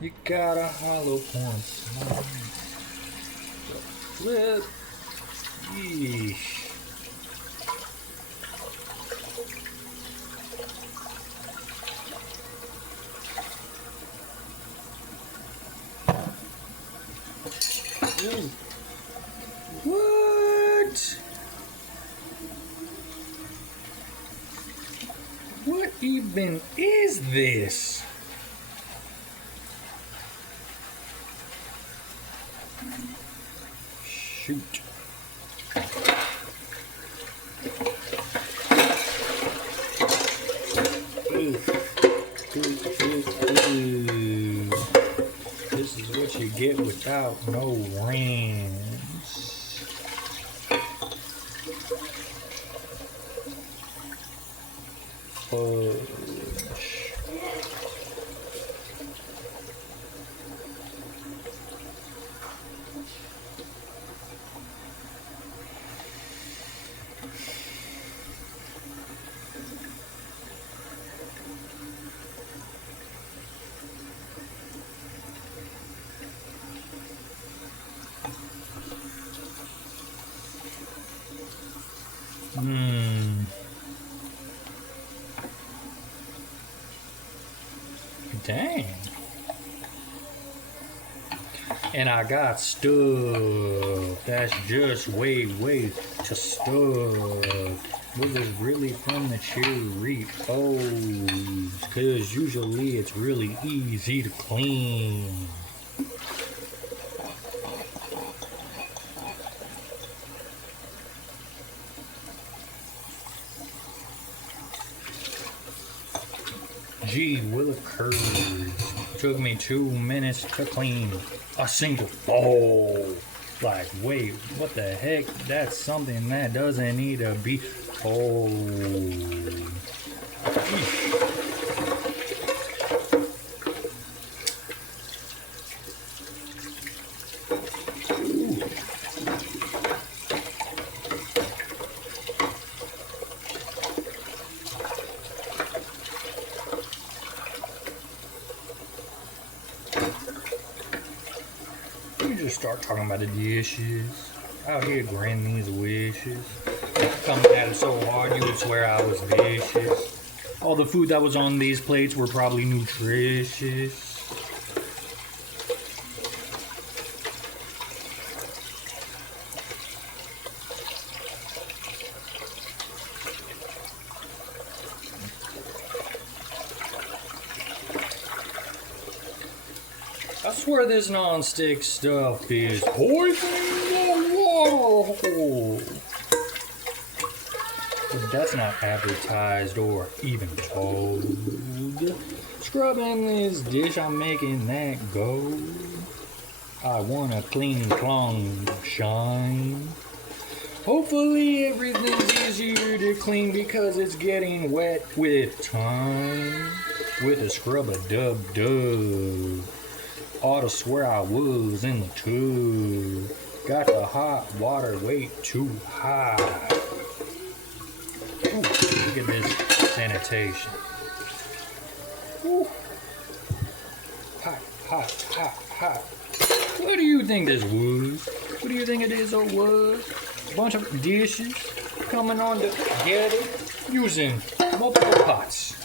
You got a hollow point smile. Flip. Yeesh. Ooh. What? What even is this? Shoot. Ooh. This is what you get without no rings. Push. Dang. And I got stuff. That's just way to stuff. Was it really from the Cheerios? Because usually it's really easy to clean. Gee willikers. Took me 2 minutes to clean a single bowl. Like, wait, what the heck? That's something that doesn't need to be told. Start talking about the dishes. Out here granting these wishes. Coming at it so hard you would swear I was vicious. All the food that was on these plates were probably nutritious. I swear this non-stick stuff is poisoning the water hole. But that's not advertised or even told. Scrubbing this dish, I'm making that go. I want a clean clong shine. Hopefully everything's easier to clean because it's getting wet with time. With a scrub-a-dub-dub. Oughta swear I was in the tub. Got the hot water way too high. Ooh, look at this sanitation. Ooh. Hot, hot, hot, hot. What do you think this was? What do you think it is or was? A bunch of dishes coming on together using multiple pots.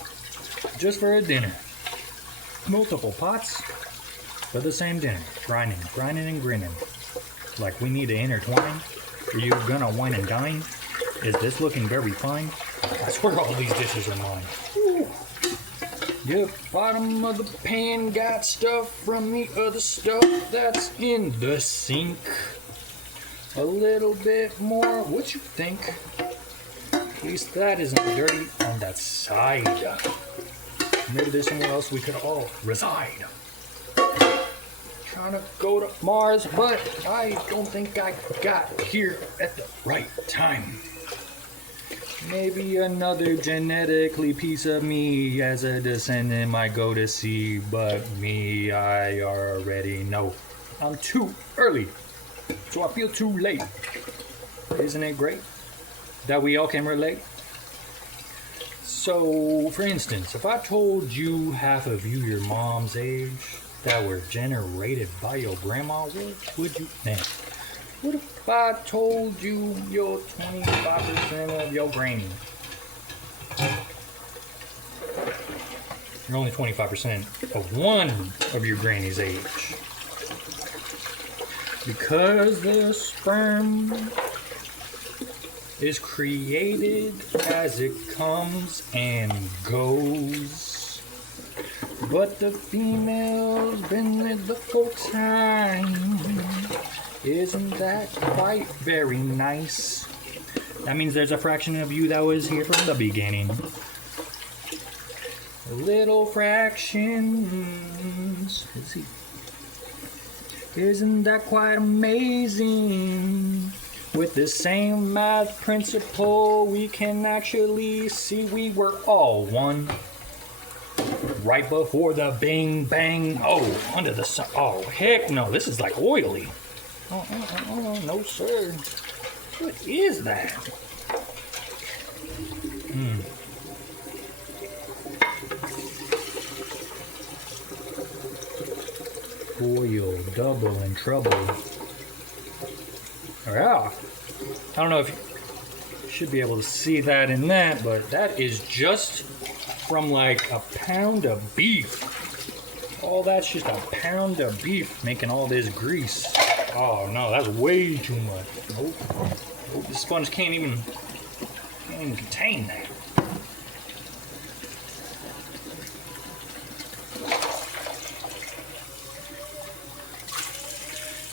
Just for a dinner. Multiple pots. For the same dinner, grinding and grinning. Like we need to intertwine. Are you gonna wine and dine? Is this looking very fine? I swear all these dishes are mine. Ooh. Yep, bottom of the pan got stuff from the other stuff that's in the sink. A little bit more, what you think? At least that isn't dirty on that side. Maybe there's somewhere else we could all reside. Trying to go to Mars, but I don't think I got here at the right time. Maybe another genetically piece of me as a descendant might go to sea, but me, I already know. I'm too early, so I feel too late. Isn't it great that we all can relate? So, for instance, if I told you half of you your mom's age, that were generated by your grandma, what would you think? What if I told you you're 25% of your granny? You're only 25% of one of your granny's age. Because the sperm is created as it comes and goes. But the female's been with the full time. Isn't that quite very nice? That means there's a fraction of you that was here from the beginning. Little fractions. Let's see. Isn't that quite amazing? With the same math principle, we can actually see we were all one. Right before the bing bang. Oh, under the sun. Oh, heck no. This is like oily. Oh, no, sir. What is that? Oil, double in trouble. Yeah. I don't know if you should be able to see that in that, but that is just from like a pound of beef. All that's just a pound of beef making all this grease. Oh no, that's way too much. Nope. The sponge can't even contain that.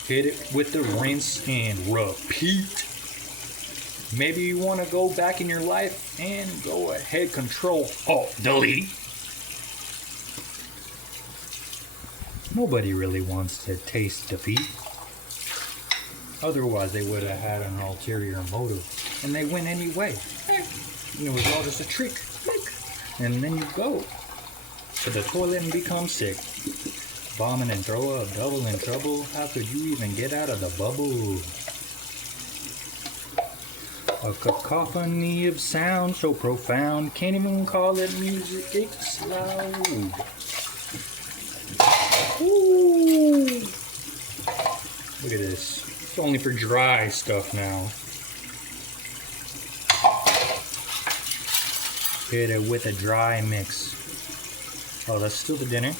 Hit it with the rinse and repeat. Maybe you want to go back in your life and go ahead, Control Alt Delete. Nobody really wants to taste defeat. Otherwise, they would have had an ulterior motive, and they win anyway. And it was all just a trick. And then you go to the toilet and become sick. Bombing and throw up, double in trouble. How could you even get out of the bubble? A cacophony of sound so profound, can't even call it music, it's loud. Ooh. Look at this. It's only for dry stuff now. Hit it with a dry mix. Oh, that's still the dinner.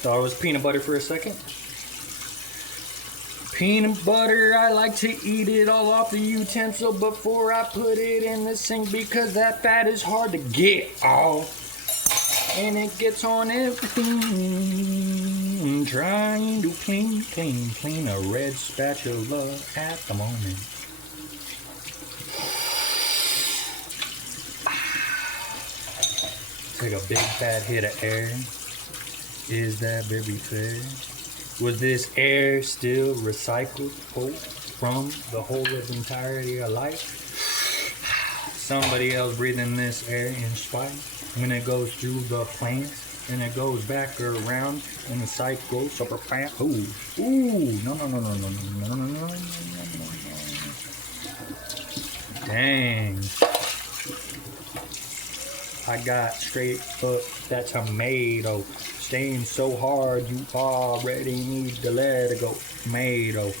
Thought it was peanut butter for a second. Peanut butter, I like to eat it all off the utensil before I put it in the sink because that fat is hard to get off. And it gets on everything. I'm trying to clean a red spatula at the moment. Take a big fat hit of air. Is that very fair? Was this air still recycled from the whole of entirety of life? Somebody else breathing this air in spite when it goes through the plants and it goes back around and the cycle so profound. Ooh, no. Dang. I got straight up that tomato. Staying so hard, you already need to let it go. Tomato.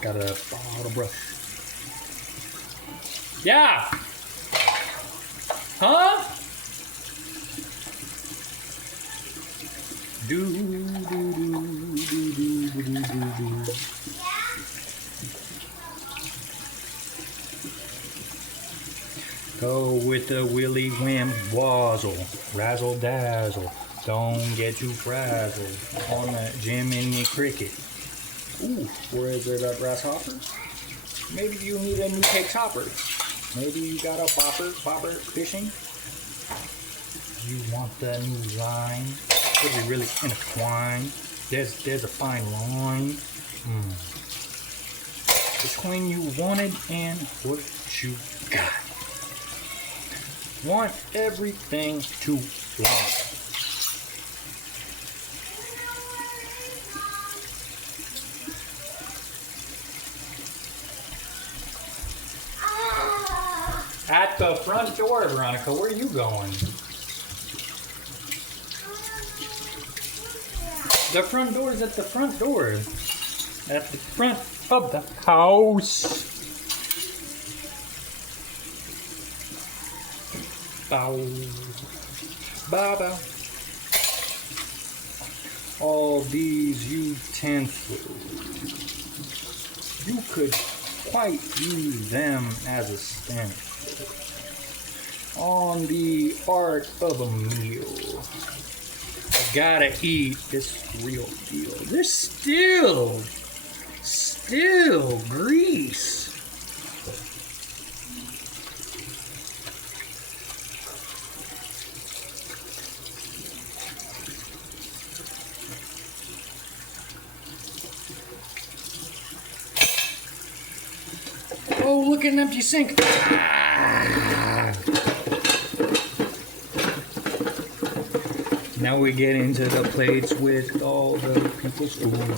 Got a bottle brush. Yeah. Huh? Do. Go with the willy wham wazzle, razzle dazzle. Don't get too frazzled on that Jiminy Cricket. Ooh, or is it a grasshopper? Maybe you need a new cake topper. Maybe you got a bopper fishing. You want the new line? Could be really intertwined. There's a fine line between you wanted and what you got. Want everything too long. At the front door, Veronica. Where are you going? The front door is at the front door. At the front of the house. Bow. Bow, bow. All these utensils. You could quite use them as a stamp on the art of a meal. I gotta eat this real deal. There's still grease. Oh, look at an empty sink. Now we get into the plates with all the people's food.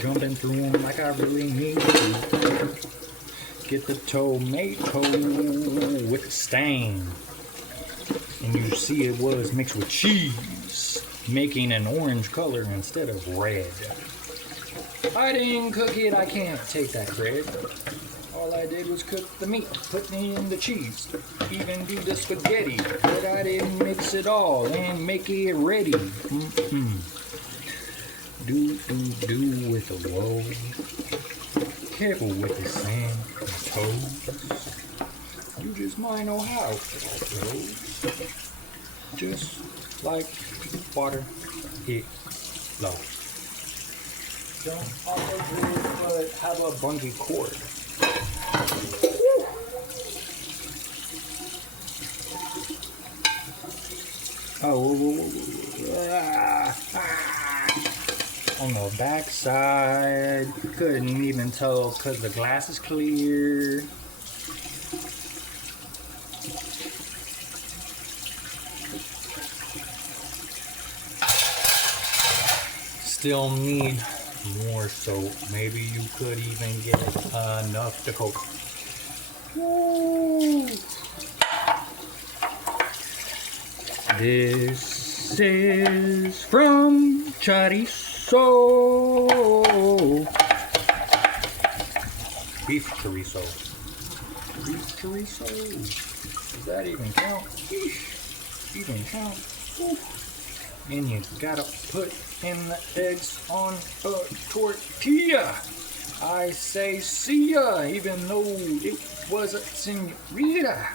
Jumping through them like I really need to. Get the tomato with the stain. And you see it was mixed with cheese, making an orange color instead of red. I didn't cook it, I can't take that credit. All I did was cook the meat, put in the cheese, even do the spaghetti, but I didn't mix it all and make it ready. Do with the woe. Careful with the sand and toes. You just might know how it goes. Just like water, it flows. Don't always but have a bungee cord. On the back side, couldn't even tell because the glass is clear. Still need more soap. Maybe you could even get enough to coat. Woo. This is from chorizo. Beef chorizo. Beef chorizo. Does that even count? Even count? Ooh. And you gotta put in the eggs on a tortilla. I say see ya, even though it was a senorita.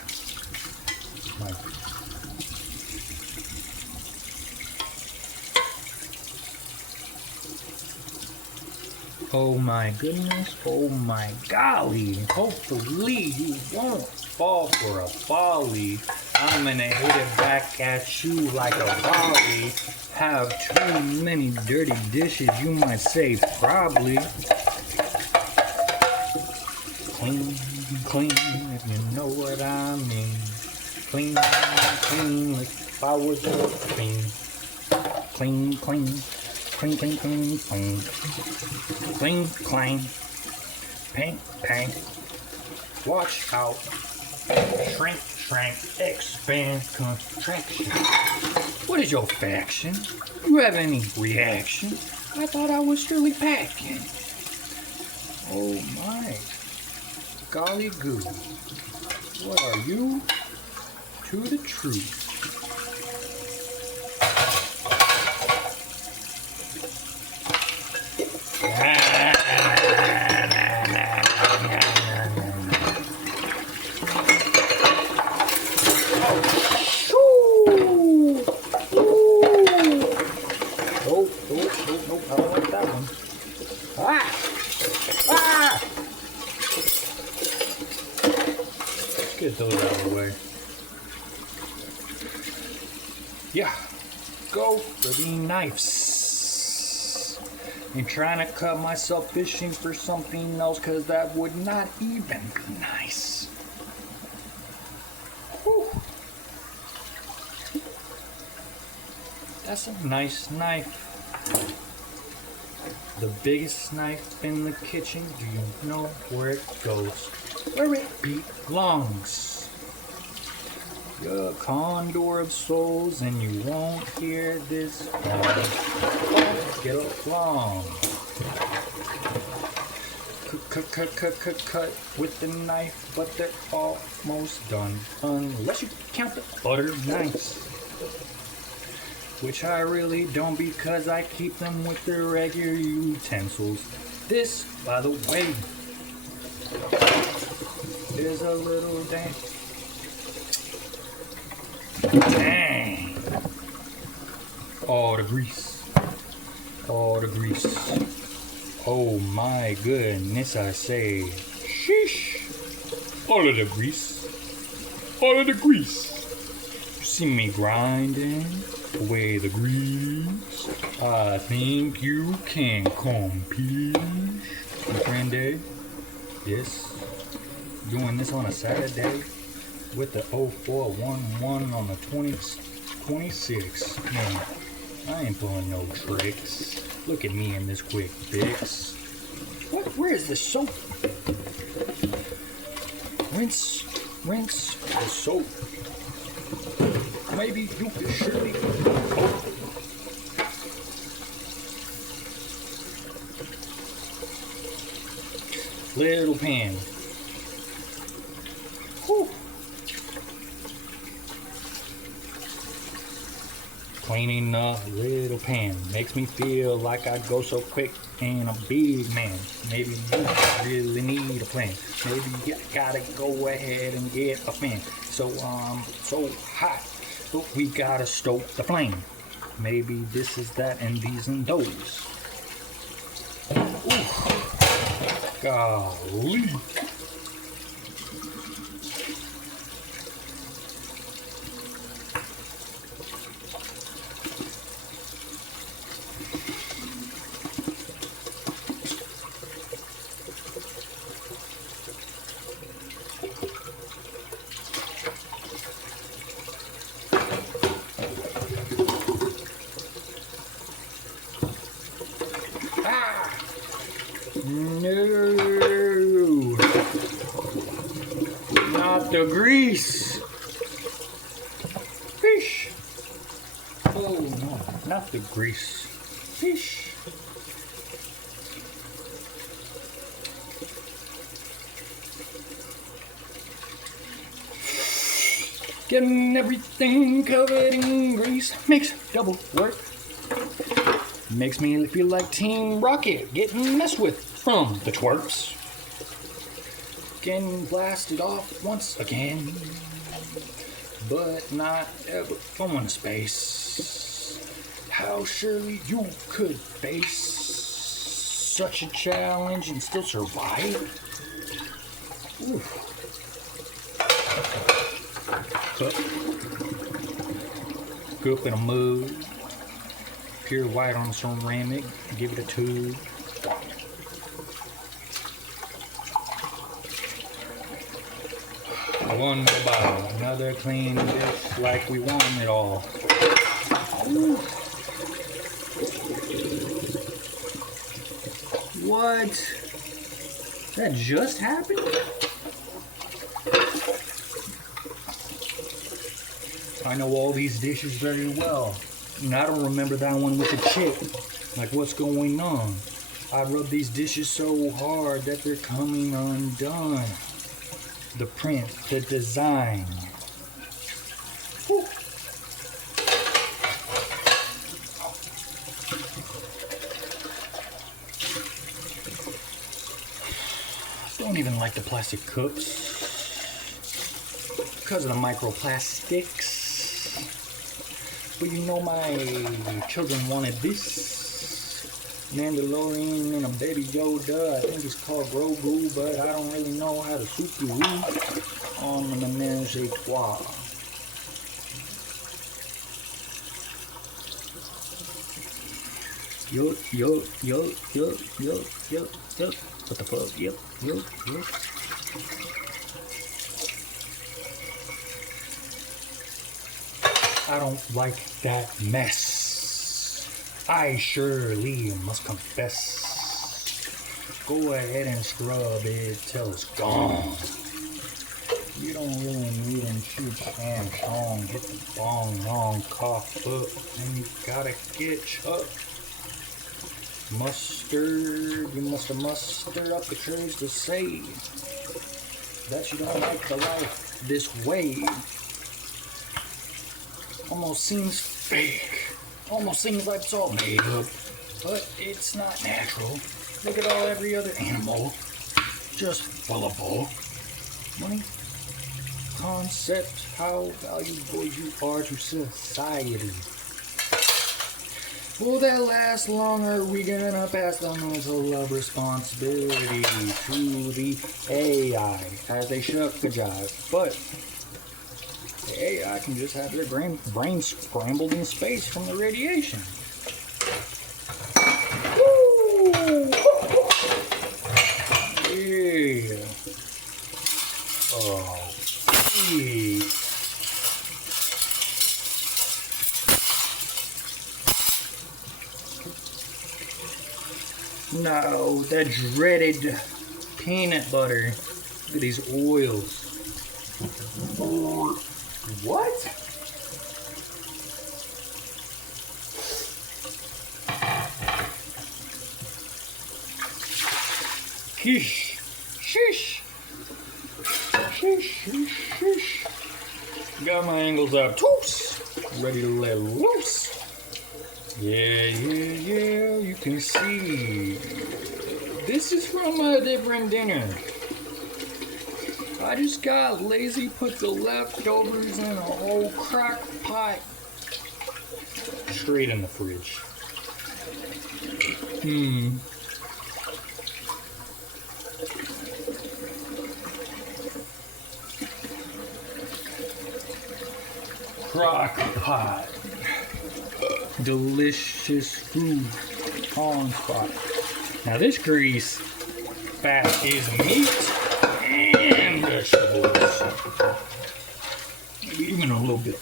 Oh my goodness, oh my golly. Hopefully you won't fall for a volley. I'm gonna hit it back at you like a volley. Have too many dirty dishes, you might say probably. Clean, clean, if you know what I mean. Clean, clean, if I was a clean. Clean, clean. Clean, clean, clean, clean. Clean, clean. Paint, paint. Watch out. Shrink, shrink. Expand, contraction. What is your faction? You have any reaction? I thought I was surely packing. Oh my. Golly goo. What are you? To the truth. Nope, I don't like that one. Let's get those out of the way. Yeah, go for the knives. I'm trying to cut myself fishing for something else because that would not even be nice. Whew. That's a nice knife. The biggest knife in the kitchen. Do you know where it goes? where it belongs. You're a condor of souls, and you won't hear this song. Get along. Cut with the knife, but they're almost done. Unless you count the butter knives, which I really don't because I keep them with the regular utensils. This, by the way, is a little dang. All the grease. All the grease. Oh my goodness, I say. Sheesh. All of the grease. All of the grease. You see me grinding away the grease. I think you can compete. My friend Dave. Yes. Doing this on a Saturday with the 0411 on the 26. Man, I ain't pulling no tricks. Look at me in this quick fix. What? Where is the soap? Rinse the soap. Maybe you could surely. Oh. Little pan. Whew. Cleaning a little pan makes me feel like I go so quick and a big man. Maybe you really need a plan. Maybe you gotta go ahead and get a fan. So hot, but we gotta stoke the flame. Maybe this is that and these and those. Ooh. Golly. No, not the grease. Fish. Oh no, not the grease. Fish. Getting everything covered in grease makes double work. Makes me feel like Team Rocket getting messed with from the twerps. Getting blasted off once again, but not ever going to space. How surely you could face such a challenge and still survive? Ooh. Go up in a mug. Pure white on ceramic, give it a 2. One bottle, another clean dish like we want it all. Ooh. What? That just happened? I know all these dishes very well. And I don't remember that one with the chick. Like, what's going on? I rub these dishes so hard that they're coming undone. The print, the design. Whew. I don't even like the plastic cups because of the microplastics. But you know, my children wanted this. Mandalorian and a baby Yoda. I think it's called Grogu, but I don't really know how to super on the menage a trois. Yup. What the fuck? Yup. I don't like that mess. I surely must confess. go ahead and scrub it till it's gone. You don't really need and shoot Sham Chong, hit the bong long, cough up, and you gotta get chuck. Mustard, you must have mustered up the courage to say that you don't like the life this way. Almost seems fake, almost seems like it's all made up, but it's not natural. Look at every other animal, just full of bull. Money, concept, how valuable you are to society. Will that last long, or are we gonna pass the mantle of responsibility to the AI as they shuck the jive? But the AI can just have their brain scrambled in space from the radiation. Woo! Yeah. Oh, yeah. No, that dreaded peanut butter. Look at these oils. What? Kish. Shish. Shish, shish, shish. Got my angles up. Toos. Ready to let loose. Yeah, you can see. This is from a different dinner. I just got lazy, put the leftovers in a whole crock pot. Straight in the fridge. Crock pot. Delicious food on spot. Now this grease fat is meat and vegetables. Maybe even a little bit.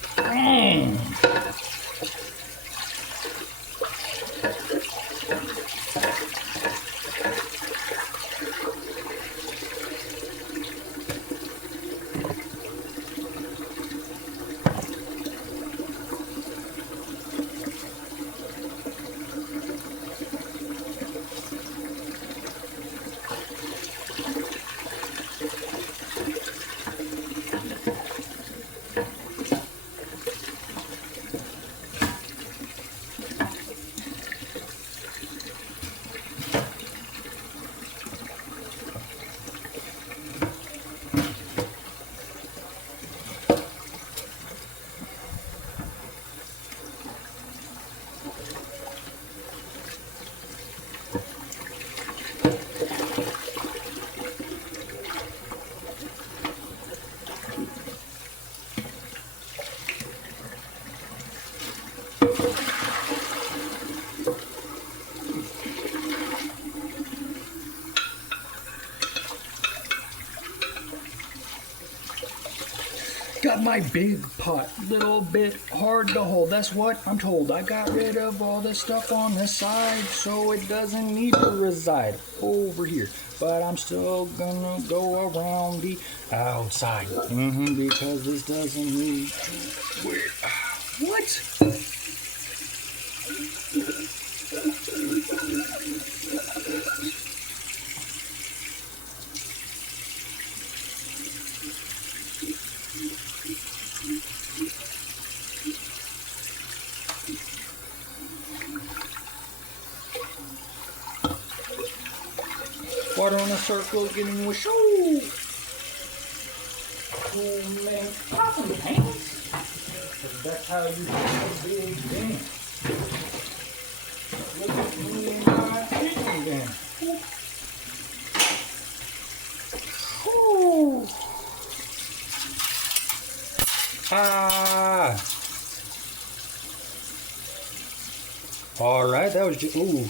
Got my big pot, little bit hard to hold. That's what I'm told. I got rid of all the stuff on the side so it doesn't need to reside over here. But I'm still gonna go around the outside. Because this doesn't need to wait. What? Water in a circle, getting a show. Oh man, pop some pants. That's how you do a big dance. Look at me and my chicken dance. Woo. Ah. All right, that was just, ooh.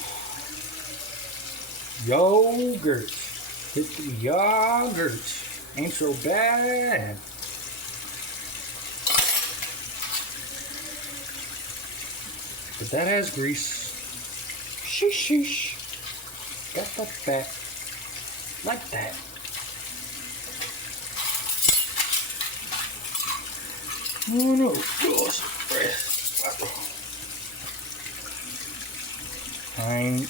Yogurt. Hit the yogurt. Ain't so bad. But that has grease. Sheesh, sheesh. Got the fat. like that. Uno, dos, tres, cuatro. Fine.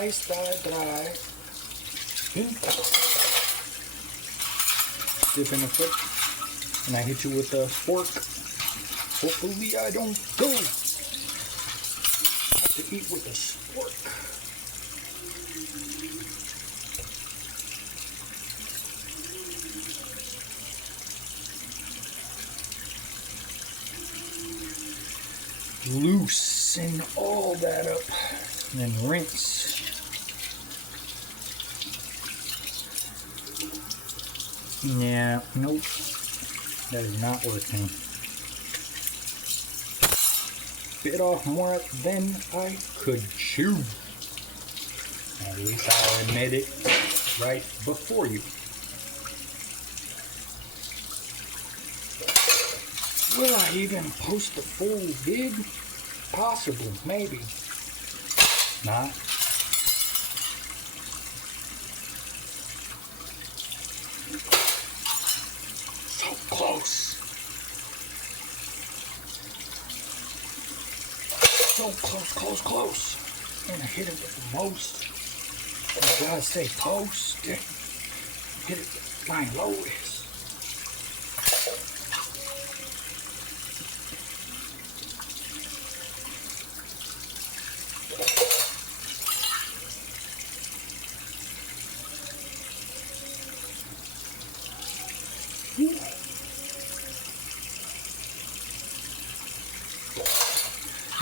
Eins, zwei, drei. Dip in the foot, and I hit you with a fork. Hopefully I don't go. I have to eat with a fork. Loosen all that up, and then rinse. Yeah, nope, that is not working. Bit off more than I could chew. At least I'll admit it right before you. Will I even post the full vid? Possibly, maybe. Not. So close. So close, close. I'm gonna hit it with the most. You gotta stay post. Hit it with my lowest.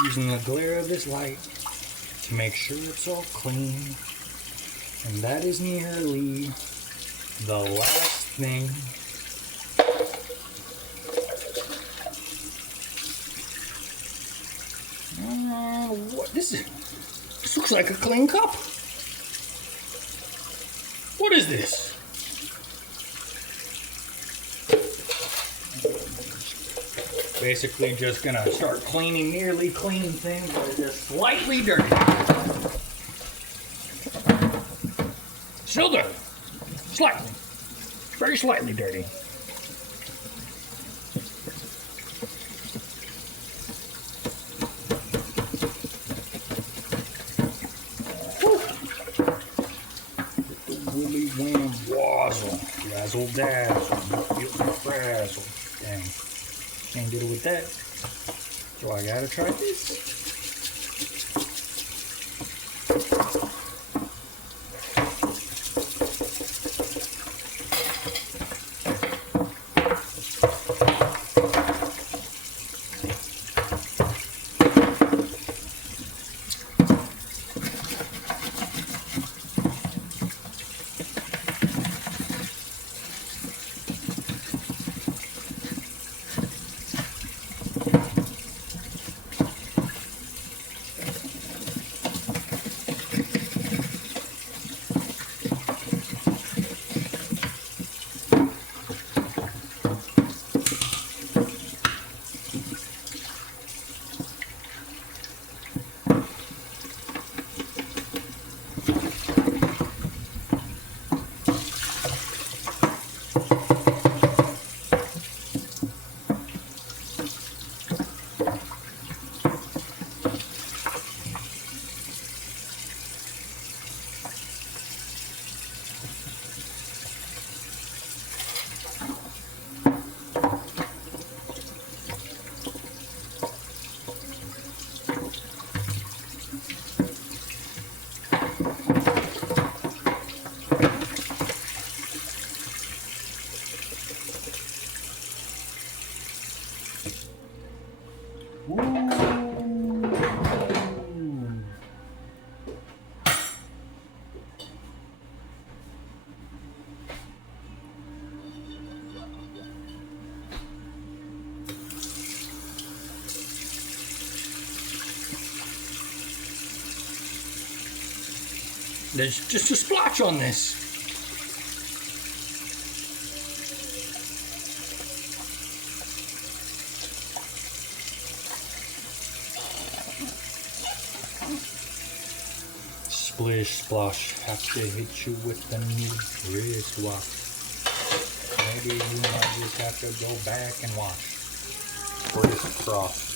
Using the glare of this light to make sure it's all clean, and that is nearly the last thing. What this is? This looks like a clean cup. What is this? Basically just gonna start cleaning nearly clean things that are just slightly dirty. Still dirty. Slightly. Very slightly dirty. Willy wham wazzle. Razzle dazzle. Frazzle. Dang. Can't get it with that. So I gotta try this. There's just a splotch on this. Splish splash, have to hit you with the new wristwatch. Maybe you might just have to go back and watch. Crisscross.